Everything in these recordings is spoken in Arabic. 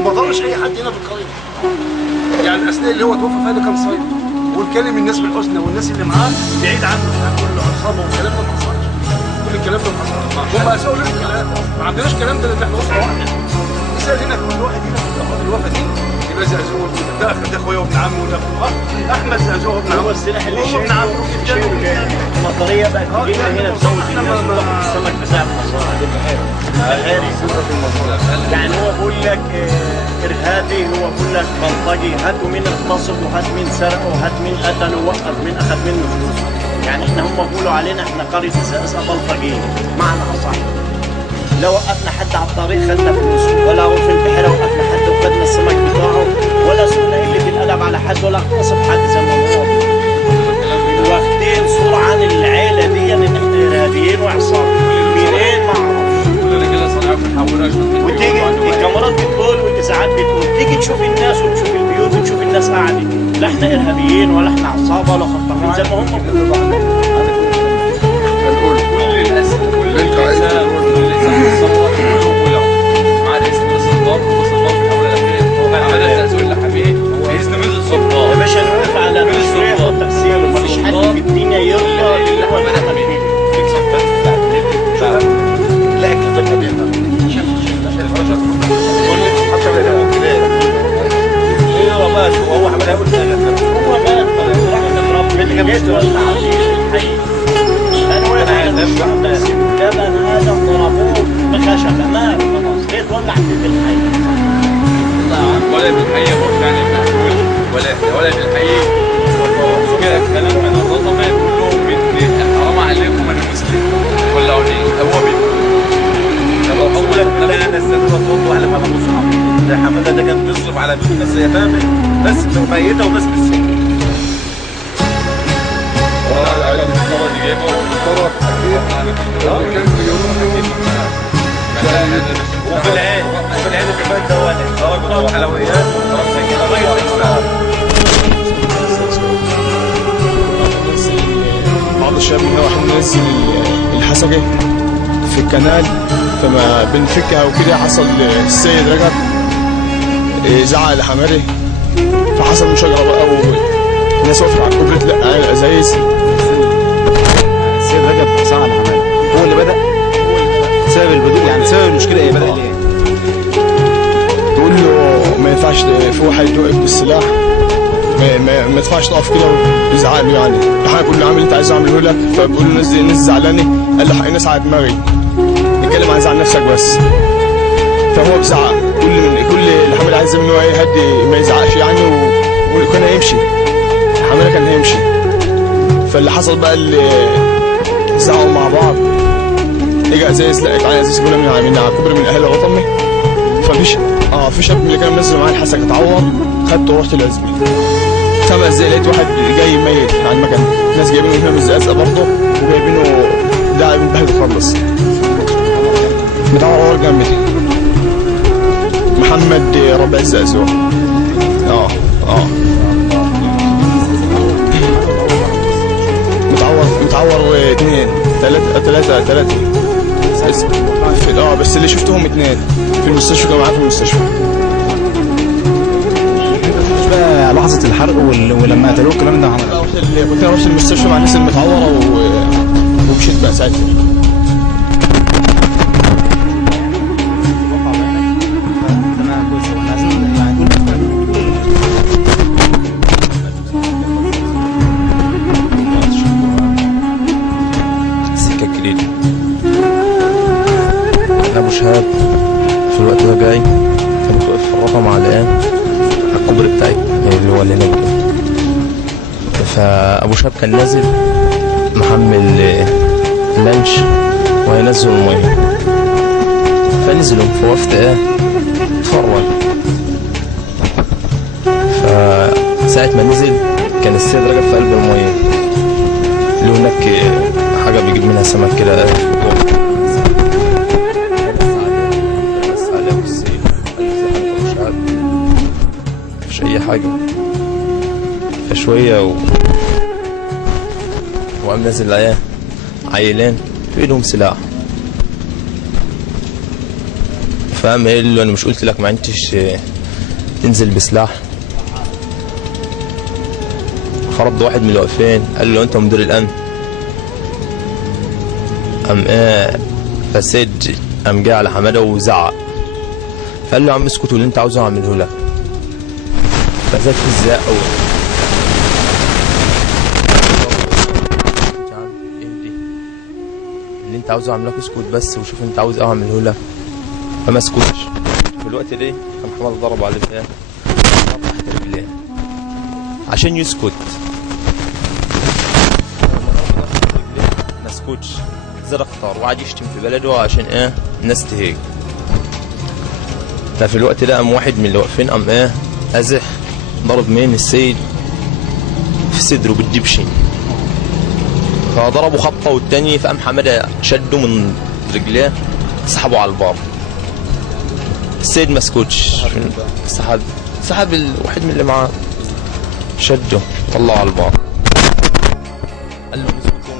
وما ضرش اي حد هنا في القريه. يعني الاثناء اللي هو توفى فيها ده كان صايم واتكلم الناس بالحسنى والناس اللي معاه بعيد عنه عن كل عصابه والكلام ده ما حصلش. كل الكلام ده ما حصلش. هم اسالوا لنا الكلام ما عندناش كلام ده لان احنا اسره واحده. يسال هنا كل واحد هنا في الافراد الوفاه دي يبقى زقزوق ده اخ ده اخويا وابن عمي وده اخوه احمد زقزوق ابن عمه السلاح اللي ابن عمه المطريه بقت تجيب هنا تسوي السمك بتاع يعني هو بيقول لك ارهابي، هو بيقول لك بلطجي، هاتوا مين اغتصب وهات مين سرق وهات مين قتل ووقف مين اخذ منه فلوس. يعني احنا هم بيقولوا علينا احنا قريه الزقازقه بلطجيه معنى اصح. لو وقفنا حد على الطريق خدنا فلوس، ولا في البحيره وقفنا حد وخدنا السمك بتاعه، ولا سوقنا قله الادب على حد ولا اغتصب حد زي ما هو. واخدين صوره عن العيله دي ان احنا ارهابيين وعصابه منين ما اعرفش. وتيجي الكاميرات بتقول والاذاعات بتقول، تيجي تشوف الناس وتشوف البيوت وتشوف الناس قاعده، لا احنا ارهابيين ولا احنا عصابه ولا خطافين زي ما هم بيقولوا. هنقول كل الاسئله كل الاسئله مع الاسم السلطان والسلطان في الاول الاخير هو عمل الزقزوق اللي حبيبي باذن من السلطان يا باشا نوقف على التشريع والتقسيم ومفيش حد في الدنيا يرضى اللي هو العمل فيه. لا كده بينا والله شو هو عمل يقول هو مات راح يضرب اللي جابت ولا حي انا ولا جبل هذا ضربوه بخشبه مات خلاص ليه تولع في الحي ولا بالحقيقه هو يعني مقبول ولا بالحقيقه كده كلام من الرضا كلهم من حرام عليكم انا مسلم ولا هو بقول لك بالله انا استاذ بطل على ما مصعب ده حماده ده كان بيصرف على بيوت الناس يا فاهم بس ميته وناس بالسن وفي العين كمان دوله حلويات بعض الشباب هنا راح ننزل الحسكه في الكنال، فما بنفكها وكده حصل السيد رجب زعق لحماري فحصل مشاجره بقى والناس وقفت على الكوبري تلقى الازايز. السيد رجب زعق لحماري هو اللي بدا سبب البدء، يعني سبب المشكله ايه؟ بدات ايه؟ تقول له ما ينفعش في واحد يوقف بالسلاح، ما ينفعش تقف كده ويزعق له يعني الحاجه كل عامل اللي انت عايزه اعمله لك. فبقول له الناس زعلاني، قال له حق الناس على دماغي اتكلم عن زعل نفسك بس. فهو بزعق كل اللي حمل عايز منه ايه يهدي ما يزعقش يعني وكان هيمشي حمله كان هيمشي. فاللي حصل بقى اللي زعقوا مع بعض اجى ازايز لقيت على ازايز كلنا من على الكوبري من اهل وطني. ففيش في شاب من اللي كان منزل معايا الحسك اتعور خدته ورحت الازمه 5 دقايق لقيت واحد جاي ميت على المكان. ناس جايبينه هنا من الزقازقه برضه وجايبينه ده مبهدل خالص متعور جامد. محمد ربع الزقزوق متعور 2 3 بس اللي شفتهم 2 في المستشفى كانوا معاه في المستشفى. بقى لحظه الحرق ولما قتلوه الكلام ده عمل كنت رحت المستشفى مع الناس المتعوره ومشيت بقى ساعتها. ابو شهاب في الوقت ده جاي كان واقف في الرقم على على الكوبري بتاعي اللي هو اللي هناك ده. فابو شهاب كان نازل محمل لانش وهينزل الميه فنزلوا فوقفت اتفرج. فساعة ما نزل كان السيد رجب في قلب المية، له هناك حاجة بيجيب منها سمك كده مفيش أي حاجة. فشوية وقام نازل عليه عيلين في ايدهم سلاح، فقام قايل له انا مش قلت لك ما انتش تنزل بسلاح؟ فرد واحد من الواقفين قال له انت مدير الامن؟ قام فسيد قام جه على حماده وزعق، فقال له يا عم اسكت واللي انت عاوزه اعمله لك. فزاد في الزق اللي انت عاوزه اعمله لك، اسكت بس وشوف انت عاوز ايه اعمله لك. فما اسكتش. في الوقت ده قام حماده ضرب عليه فيها تحت رجليه عشان يسكت. ما اسكتش، زاد اختار وقعد يشتم في بلده عشان ايه الناس تهيج. ففي الوقت ده قام واحد من اللي واقفين قام ازح ضرب مين السيد في صدره بالدبشن، فضربه خبطه والتاني، فقام حماده شده من رجليه سحبه على البار. السيد ما اسكتش، سحب الواحد من اللي معاه شده طلعه على البار، قال له اسكتوا.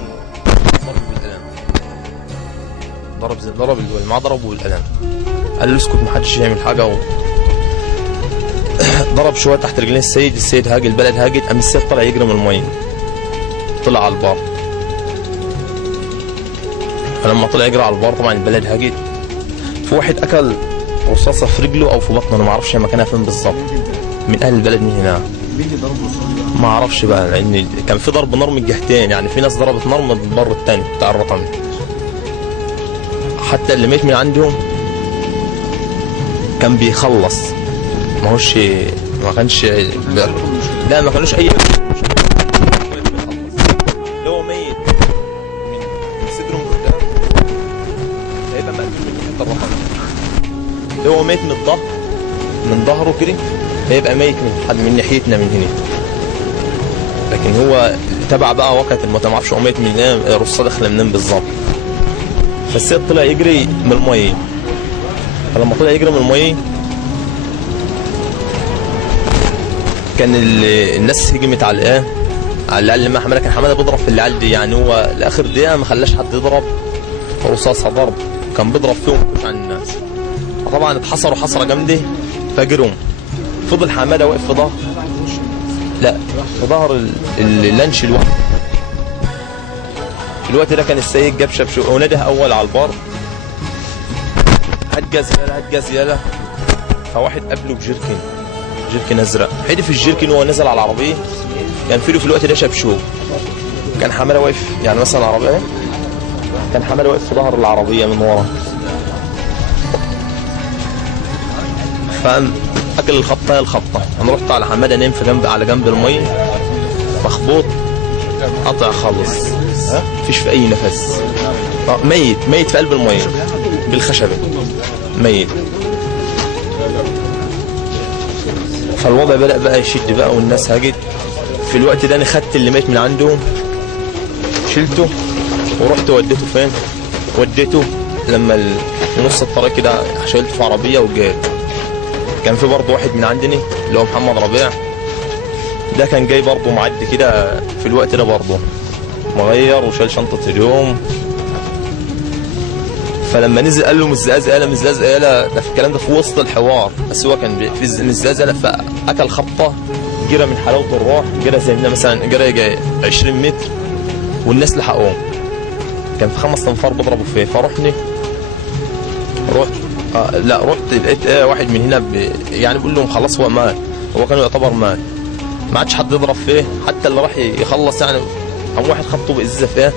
ضربه بالقلم، ضرب اللي معاه ضربه بالقلم، قال له اسكت محدش يعمل حاجه ضرب شويه تحت رجلين السيد هاج، البلد هاجت، قام السيد طلع يجري من الميه، طلع على البار. فلما طلع يجري على البار طبعا البلد هاجت، في واحد اكل رصاصه في رجله او في بطنه، انا ما اعرفش مكانها فين بالظبط، من اهل البلد من هنا. ما اعرفش بقى، لان كان في ضرب نار من الجهتين، يعني في ناس ضربت نار من البر الثاني بتاع الرقم. حتى اللي ميت من عندهم كان بيخلص، ما كانش لا ما كانوش اي لو ميت من صدره من قدام هيبقى مقتول من ناحيه الرقم، لو ميت من الظهر من ظهره كده هيبقى ميت من ناحيتنا من هنا. لكن هو تبع بقى وقت الموت، ما اعرفش هو ميت من هنا رصه داخله منين بالظبط. فالسيد طلع يجري من الميه، فلما طلع يجري من الميه كان الناس هجمت على العيال اللي ما حماده، كان حماده بيضرب في العيال دي، يعني هو لاخر دقيقه ما خلاش حد يضرب رصاصه ضرب، كان بيضرب فيهم مش عن الناس. طبعا اتحصروا حصره جامده فجرهم. فضل حماده واقف في ظهر، لا في ظهر اللانش الواحد. في الوقت ده كان السيد جاب شبشب ونده اول على البار، هات جاز يالا. فواحد قبله بجيركن ازرق، حدف الجيركن وهو نزل على العربيه، كان في الوقت ده شبشوب. كان حماده واقف، يعني مثلا العربيه كان حماده واقف في ظهر العربيه من ورا، فقام اكل الخبطه. انا رحت على حماده نايم في جنب على جنب الميه مخبوط قطع خالص، مفيش في اي نفس، ميت في قلب الميه بالخشبه ميت. فالوضع بدأ بقى يشد بقى والناس هاجت. في الوقت ده انا خدت اللي ميت من عندهم شلته ورحت وديته فين؟ وديته لما في نص الطريق كده شلته في عربيه وجاي. كان في برضه واحد من عندنا اللي هو محمد ربيع، ده كان جاي برضه معدي كده في الوقت ده برضه مغير وشال شنطه اليوم. فلما نزل قال له مزازقاله ده في الكلام ده في وسط الحوار، بس هو كان في مزازقاله، فاكل خبطه جرى من حلاوه الروح، جرى زي مثلا جرى 20 متر والناس لحقوه. كان في 5 تنفار بيضربوا فيه. فرحت لقيت واحد من هنا يعني بيقول لهم خلاص هو مات، هو كان يعتبر مات، ما عادش حد يضرب فيه، حتى اللي راح يخلص يعني قام واحد خبطه بإزازه فيه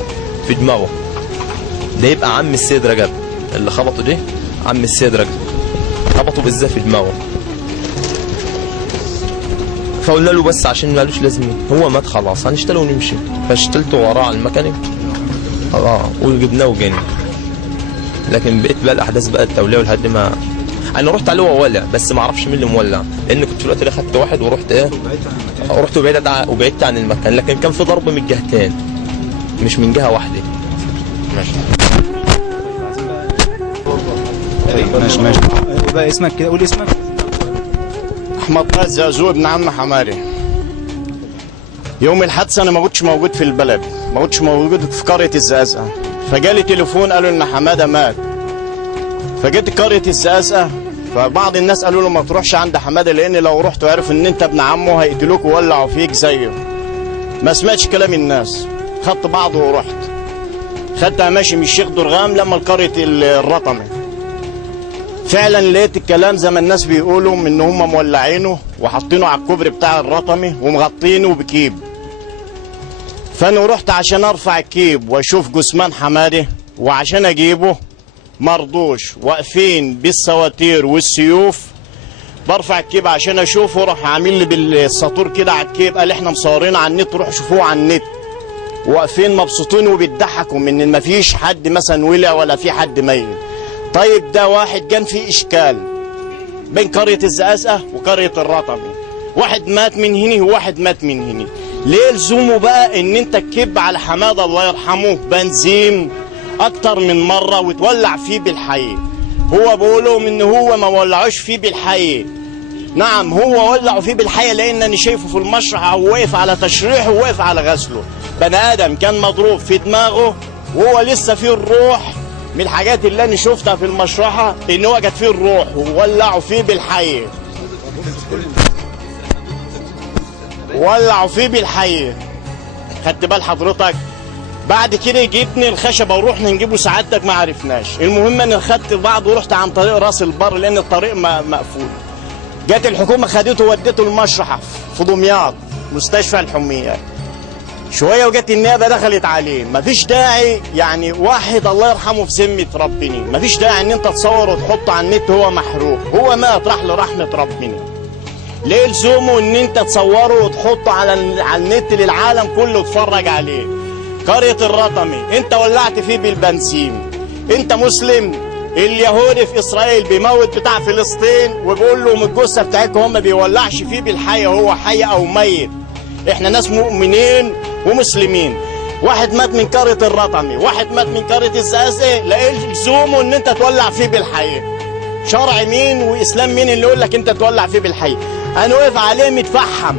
في دماغه. ده يبقى عم السيد رجب اللي خبطه، ده عم السيد رجب خبطه بإزازه في دماغه. فقلنا له بس عشان مالوش لازمه، هو مات خلاص هنشتله ونمشي. فاشتلته وراه على الميكانيك وجبناه وجاني. لكن بقيت بقى الاحداث بقى التوليه والهد ما انا رحت عليه وهو ولع، بس ما اعرفش مين اللي مولع، لان كنت في الوقت ده خدت واحد ورحت رحت وبعدت عن المكان، لكن كان في ضرب من الجهتين مش من جهه واحده. ماشي ماشي يبقى اسمك كده، قول اسمك. احمد الزازو ابن عم حماري. يوم الحادثه انا ما كنتش موجود في البلد، ما كنتش موجود في قريه الزقازقه، فجالي تليفون قالوا ان حماده مات. فجيت قريه الزقازقه، فبعض الناس قالوا له ما تروحش عند حماده، لان لو رحت وعرفوا ان انت ابن عمه هيقتلوك ويولعوا فيك زيه. ما سمعتش كلام الناس، خدت بعضه ورحت. خدتها ماشي من الشيخ درغام لما لقريه الرطمه. فعلا لقيت الكلام زي ما الناس بيقولوا ان هم مولعينه وحاطينه على الكوبري بتاع الرطمه ومغطينه بكيب. فانا رحت عشان ارفع الكيب واشوف جثمان حماده، وعشان اجيبه مرضوش، واقفين بالسواتير والسيوف. برفع الكيب عشان اشوفه، راح عامل لي بالسطور كده على الكيب، قال احنا مصورين على النت، روح شوفوه على النت. واقفين مبسوطين وبيضحكوا من ان مفيش حد مثلا ولع ولا في حد ميت. طيب ده واحد كان في اشكال بين قريه الزقازقه وقريه الرطمه، واحد مات من هنا وواحد مات من هنا. ليه لزومه بقى ان انت تكب على حماده الله يرحمه بنزين اكتر من مره وتولع فيه بالحي؟ هو بيقولوا ان هو ما ولعوش فيه بالحي. نعم هو ولعوا فيه بالحي، لان انا شايفه في المشرحه واقف على تشريحه وواقف على غسله. بني ادم كان مضروب في دماغه وهو لسه فيه الروح. من الحاجات اللي انا شفتها في المشرحه ان هو جت فيه الروح وولعوا فيه بالحي، ولعوا فيه بالحي. خدت بال حضرتك؟ بعد كده جبني الخشبه ورحنا نجيبه سعادتك ما عرفناش. المهم انا خدت بعض ورحت عن طريق راس البر لان الطريق مقفول. جت الحكومه خدته ودته المشرحه في دمياط مستشفى الحميات. شويه وجت النيابه دخلت عليه. مفيش داعي يعني واحد الله يرحمه في ذمه ربنا، مفيش داعي ان انت تصور وتحطه على النت هو محروق، هو مات راح لرحمه ربنا. ليه لزومه ان انت تصوره وتحطه على النت للعالم كله يتفرج عليه؟ قريه الرطمه انت ولعت فيه بالبنزين، انت مسلم. اليهودي في اسرائيل بيموت بتاع فلسطين وبيقول له من الجثه بتاعتكم، هم ما بيولعش فيه بالحي، هو حي او ميت. احنا ناس مؤمنين ومسلمين. واحد مات من قريه الرطمه، واحد مات من قريه الزقازقه، لا لزومه ان انت تولع فيه بالحي. شرع مين واسلام مين اللي يقول لك انت تولع فيه بالحي؟ انا واقف عليه متفحم.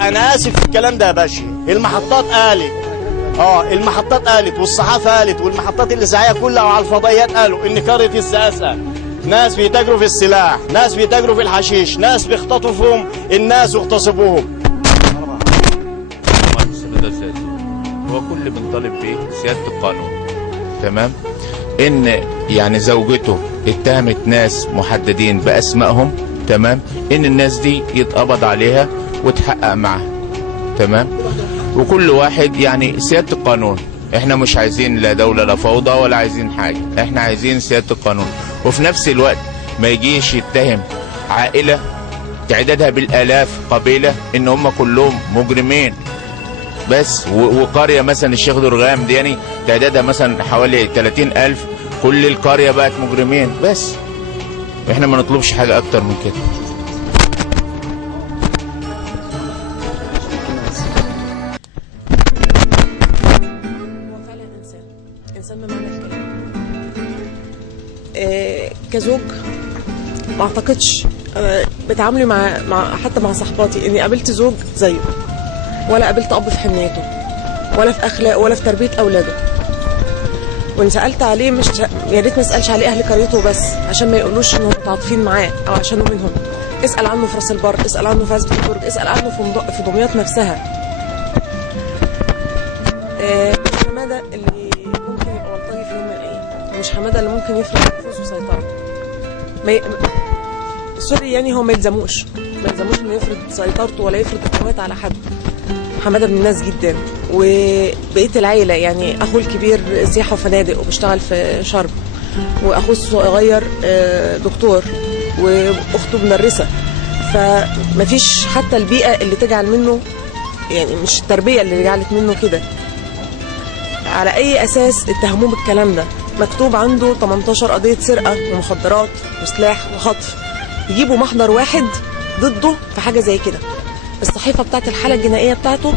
انا اسف في الكلام ده يا باشا. المحطات قالت والصحافه قالت والمحطات الاذاعيه كلها وعلى الفضائيات قالوا ان قريه الزقازقه ناس بيتاجروا في السلاح، ناس بيتاجروا في الحشيش، ناس بيختطفوا الناس ويغتصبوهم. هو كل اللي بنطالب بيه سياده القانون، تمام؟ ان يعني زوجته اتهمت ناس محددين باسمائهم، تمام؟ ان الناس دي يتقبض عليها وتحقق معها، تمام؟ وكل واحد يعني سياده القانون. احنا مش عايزين لا دوله لا فوضى ولا عايزين حاجه، احنا عايزين سياده القانون. وفي نفس الوقت ما يجيش يتهم عائله تعدادها بالالاف، قبيله، ان هم كلهم مجرمين بس. وقريه مثلا الشيخ درغام دي يعني تعدادها مثلا حوالي 30,000، كل القريه بقت مجرمين بس. احنا ما نطلبش حاجه اكتر من كده. انسان بمعنى الكلمه. كزوج ما اعتقدش بتعاملي مع حتى مع صحباتي اني قابلت زوج زيه، ولا قابلت اب في حنيته ولا في اخلاقه ولا في تربيه اولاده. وان سالت عليه مش يا ريت ما اسالش عليه اهل قريته بس عشان ما يقولوش انهم متعاطفين معاه او عشانه منهم. اسال عنه في راس البر، اسال عنه في عزبة البرج، اسال عنه في دمياط نفسها. مش حماده اللي ممكن يبقى بلطجي في يوم من الايام، مش حماده اللي ممكن يفرض نفوذ وسيطره. سوري يعني هو ما يلزموش انه يفرض سيطرته ولا يفرض القوات على حد. حماده من الناس جدا، وبقيه العيله يعني اخوه الكبير سياحه وفنادق وبيشتغل في شرم، واخوه الصغير دكتور، واخته مدرسه. فمفيش حتى البيئه اللي تجعل منه، يعني مش التربيه اللي جعلت منه كده. على اي اساس اتهموه بالكلام ده؟ مكتوب عنده 18 قضيه سرقه ومخدرات وسلاح وخطف، يجيبوا محضر واحد ضده في حاجه زي كده؟ الصحيفه بتاعت الحاله الجنائيه بتاعته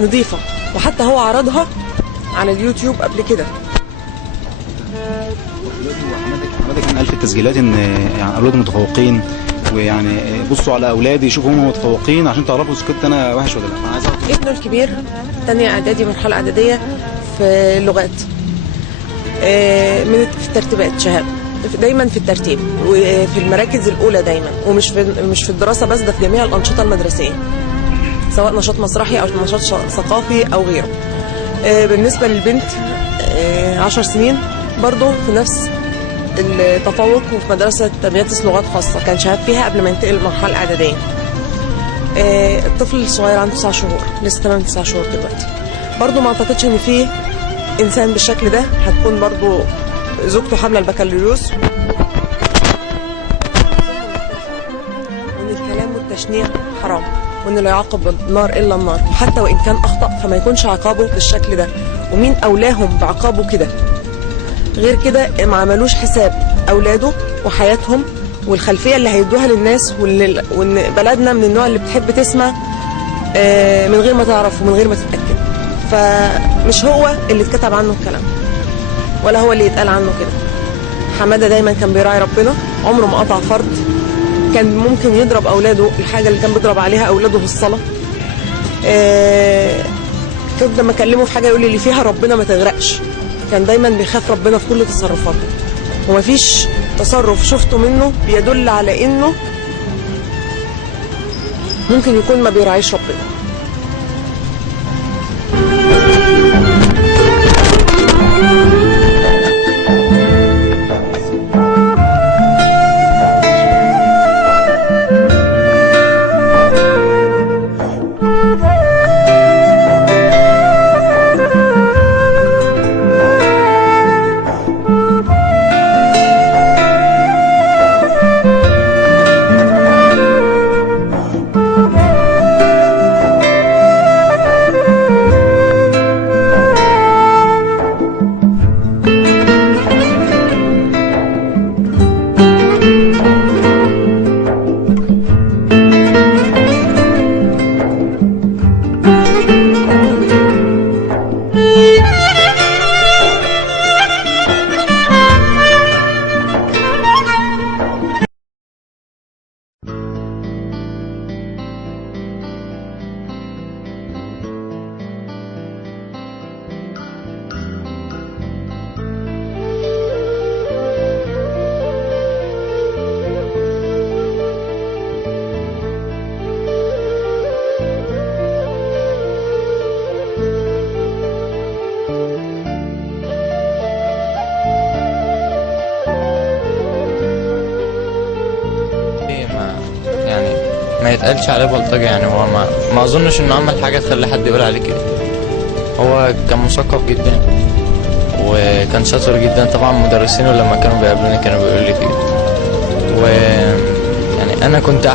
نظيفه، وحتى هو عرضها على اليوتيوب قبل كده. حضرتك كان قال في التسجيلات ان يعني اولاده متفوقين، ويعني بصوا على اولادي شوفوا هم متفوقين عشان تعرفوا اذا كنت انا وحش ولا لا. انا عايز اعرف. ابنه الكبير تانية اعدادي، مرحله اعداديه في اللغات، في الترتيبات شهاده، دايما في الترتيب وفي المراكز الاولى دايما، مش في الدراسه بس، ده في جميع الانشطه المدرسيه، سواء نشاط مسرحي او نشاط ثقافي او غيره. بالنسبه للبنت 10 سنين برضه في نفس التفوق، وفي مدرسه تمييز لغات خاصه كان شهاد فيها قبل ما ينتقل للمرحله الاعداديه. الطفل الصغير عنده 9 شهور، لسه تمام 9 شهور دلوقتي. برضه ما اعتقدش ان في انسان بالشكل ده هتكون برضه زوجته حامله البكالوريوس، وان الكلام والتشنيع حرام، وان لا يعاقب بالنار الا النار، وحتى وان كان اخطا فما يكونش عقابه بالشكل ده. ومين اولاهم بعقابه كده؟ غير كده ما عملوش حساب اولاده وحياتهم والخلفيه اللي هيدوها للناس، وان بلدنا من النوع اللي بتحب تسمع من غير ما تعرف ومن غير ما تتاكد. فمش هو اللي اتكتب عنه الكلام، ولا هو اللي يتقال عنه كده. حماده دايما كان بيراعي ربنا، عمره ما قطع فرض، كان ممكن يضرب اولاده، الحاجه اللي كان بيضرب عليها اولاده في الصلاه. كنت لما اكلمه في حاجه يقول لي اللي فيها ربنا ما تغرقش. كان دايما بيخاف ربنا في كل تصرفاته، ومفيش تصرف شفته منه بيدل على انه ممكن يكون ما بيراعيش ربنا. ما يتقالش عليه بلطجي، يعني هو ما اظنش انه عمل حاجه تخلي حد يقول عليه كده. هو كان مثقف جدا وكان شاطر جدا، طبعا مدرسينه لما كانوا بيقابلوني كانوا بيقولوا لي كده. و يعني انا كنت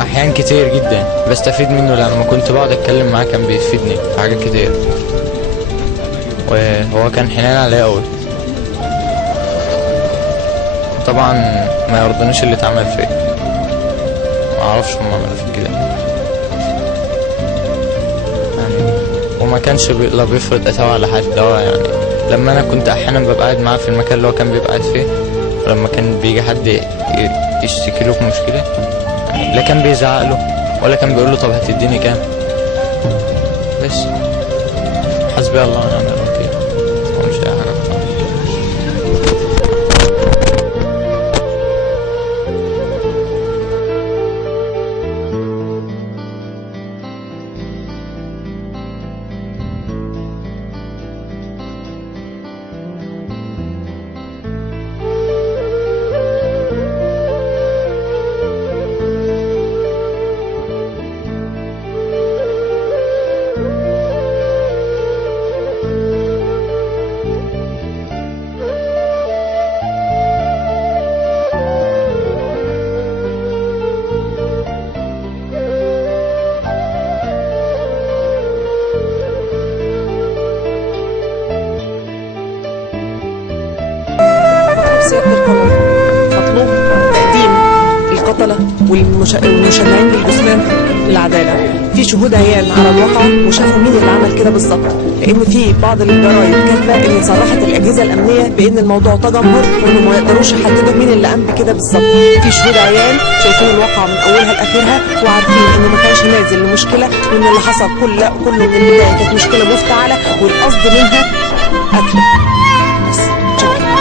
احيان كتير جدا بستفيد منه، لما كنت بقعد اتكلم معاه كان بيفيدني في حاجات كتير، وهو كان حنين عليا قوي. طبعا ما يرضونيش اللي اتعمل فيه، ما اعرفش هم عملوا في كده يعني. وما كانش لا بيفرض اتاوى على حد. هو يعني لما انا كنت احيانا ببقى قاعد معاه في المكان اللي هو كان بيبقى قاعد فيه، ولما كان بيجي حد يشتكي له في مشكله يعني لا كان بيزعق له ولا كان بيقول له طب هتديني كام، بس حسبي الله ونعم الوكيل ومش اي حاجه. القتله والمشنعين للجثمان للعداله. في شهود عيان على الواقع وشافوا مين اللي عمل كده بالظبط، لان في بعض الجرايد كاتبه ان صرحت الاجهزه الامنيه بان الموضوع تجمهر وانه ما يقدروش يحددوا مين اللي قام بكده بالظبط. في شهود عيان شايفين الواقعه من اولها لاخرها وعارفين انه ما كانش نازل لمشكله، وان اللي حصل كله من البدايه كانت مشكله مفتعله والقصد منها قتل. بس شكرا.